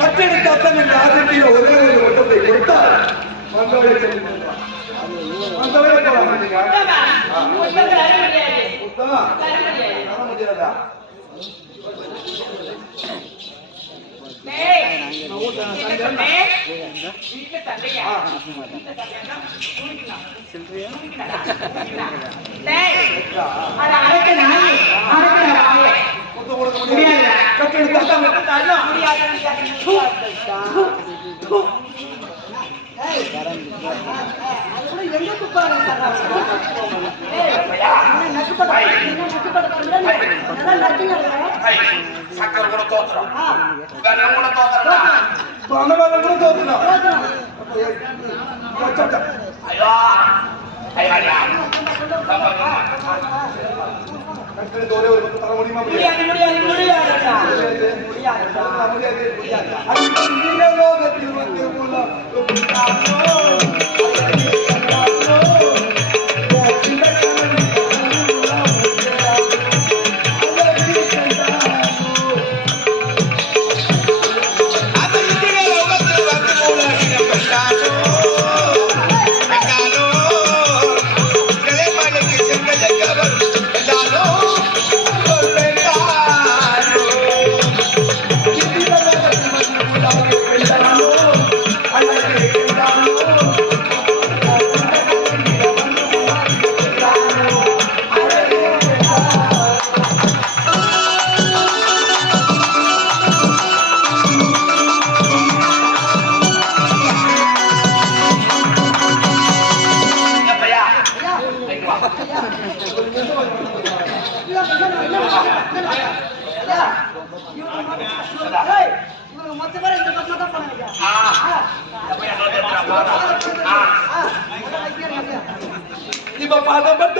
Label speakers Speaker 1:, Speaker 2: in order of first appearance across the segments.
Speaker 1: கட்டெடுத்த அத்தன் என்ற ஆசிரியர் ஒரே ஒரு ஓட்டத்தை கொடுத்தால் வந்தவரை. வந்தவரை
Speaker 2: முடியாது. அரைக்க நாய், அரைக்க நாய்.
Speaker 1: கொடுக்க முடியாது.
Speaker 2: முடியாதுடா.
Speaker 1: கட்டெடுத்த அத்தன்
Speaker 2: முடியாது, முடியாது, முடியாது.
Speaker 3: அது கூட
Speaker 1: கட்டெடுத்த ஒரே ஒரு தர முடியுமா முடியாது
Speaker 2: முடியாது, முடியாது. முடியாதுடா.
Speaker 1: முடியாது.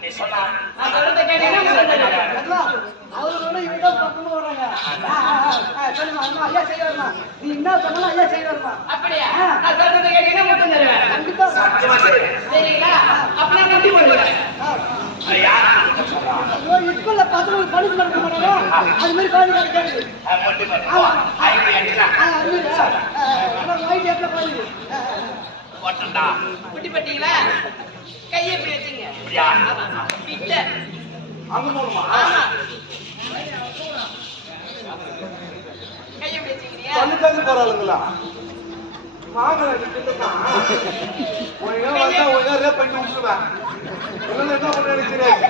Speaker 4: நீ சொன்னா
Speaker 2: நான் சொல்றதை கேட்டீங்கன்னா
Speaker 3: அவரோட இவங்க பக்கமா வர்றாங்க சொல்லுமா அம்மா ஐயா செய்ய வருமா நீ என்ன சொன்னாலும் ஐயா செய்ய வருமா
Speaker 2: அப்படியா? நான் சொல்றதை கேட்டீங்கன்னா முத்தம் தருவேன்.
Speaker 3: கண்டிப்பா
Speaker 4: சத்தியமா
Speaker 2: சரிங்களா? போடுவேன்.
Speaker 3: ஸ்கூல்ல பசங்களுக்கு பனிஷ்மெண்ட் அது மாதிரி குழந்தை கிடைக்காது
Speaker 4: ஐ, மட்டும் பாரு.
Speaker 3: ஒயிட்
Speaker 4: போட்டுடா.
Speaker 2: முட்டி போட்டீங்களா? கையை இப்படி வச்சுங்க.
Speaker 4: இப்படியா?
Speaker 2: பிட்ட.
Speaker 1: அங்க போகணுமா
Speaker 2: ஆமா. கையை
Speaker 1: போறாளுங்களா ஒழுங்கா ரேப் பண்ணி விட்டுருவேன் இல்லைன்னா என்ன பண்ண நினைக்கிறேன்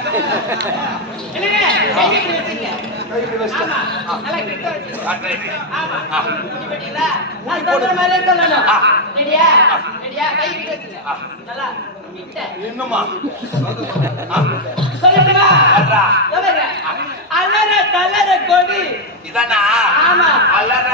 Speaker 4: காட்டுறா.
Speaker 2: சொல்லுங்க. அலற தளர கொடி
Speaker 4: இதானா?
Speaker 2: ஆமா.
Speaker 4: அலற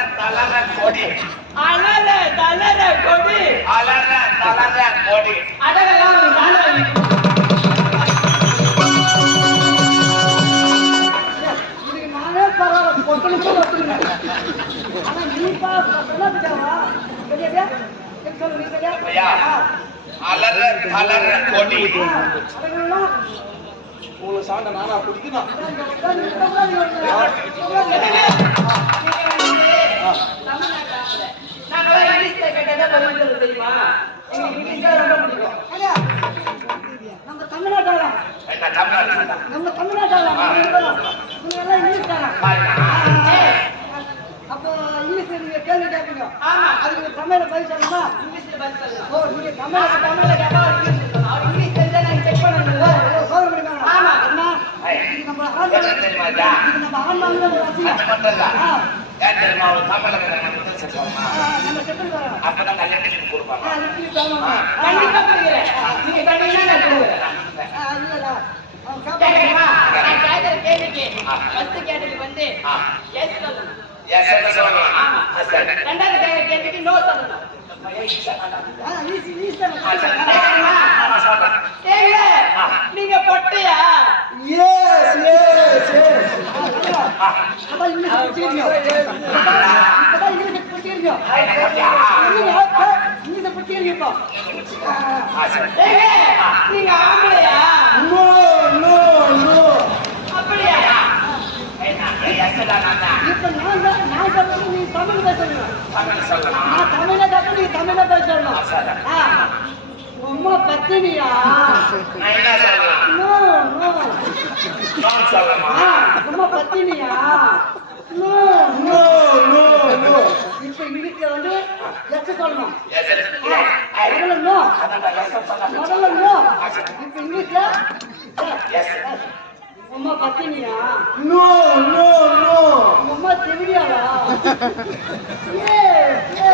Speaker 2: அலற
Speaker 4: தளற கொடி
Speaker 1: உங்களை சாண்ட நானா பிடிக்கணும்
Speaker 3: கேட்பீங்க
Speaker 2: ஆமா.
Speaker 3: அதுக்கு தமிழ்ல பதில் சொல்லணுமா
Speaker 2: இங்கிலீஷ்ல பதில் சொல்லலாம்.
Speaker 3: ஓ நீங்க தமிழ்ல
Speaker 2: தமிழ்ல கேட்டா இங்கிலீஷ்ல சொல்லணும். அவர் இங்கிலீஷ் தெரிஞ்சா நாங்க check பண்ணணும்ல.
Speaker 3: சோதனை பண்ணிருக்காங்க
Speaker 2: ஆமா.
Speaker 3: என்ன இது நம்ம? இது நம்ம
Speaker 4: ஏன் தெரியுமா சொல்லணுமா
Speaker 3: நம்ம
Speaker 4: அப்பதான் நல்ல கொடுப்பாங்க
Speaker 3: ஆ தரணுமா
Speaker 2: கண்டிப்பா. நீங்க நான் கொடுக்குறேன்.
Speaker 3: ஆ இல்லடா அவன்
Speaker 2: நான் கேட்கிற கேள்விக்கு கேட்டதுக்கு வந்து சொல்லணும்.
Speaker 4: எஸ் சொல்லணும்
Speaker 2: ரெண்டாவது கேட்கிற கேள்விக்கு no சொல்லணும். நீங்க பொட்டையா
Speaker 1: எஸ் எஸ் எஸ்
Speaker 3: அதான் இங்கிலீஷ் படிச்சிருக்கோம் இப்பதான் இங்கிலீஷ் படிச்சிருக்கோம் இங்கிலீஷ் படிச்சிருக்கோம்
Speaker 2: நீங்க ஆம்பளையா
Speaker 1: நோ நோ நோ
Speaker 2: அப்படியா
Speaker 4: எஸ் தான் நான் தான்
Speaker 3: இப்ப நான் நான் சொல்றது நீ தமிழ் பேசணும் நான் தமிழ தப்பு நீ தமிழ பேசணும் உம்மா பத்தினியா? No no. உம்மா பத்தினியா? No
Speaker 1: no. நோ நோ
Speaker 3: இப்ப இங்கிலீஷ்ல வந்து எச்ச சொல்லணும்.
Speaker 4: எஸ்
Speaker 3: ஆ, முதல்ல நோ.
Speaker 4: அதான் எஸ் சொல்லலாம்.
Speaker 3: முதல்ல நோ. இப்ப இங்கிலீஷ்ல உம்மா பத்தினியா?
Speaker 1: நோ நோ நோ
Speaker 3: உம்மா தெவிடியாடா ஏ ஏ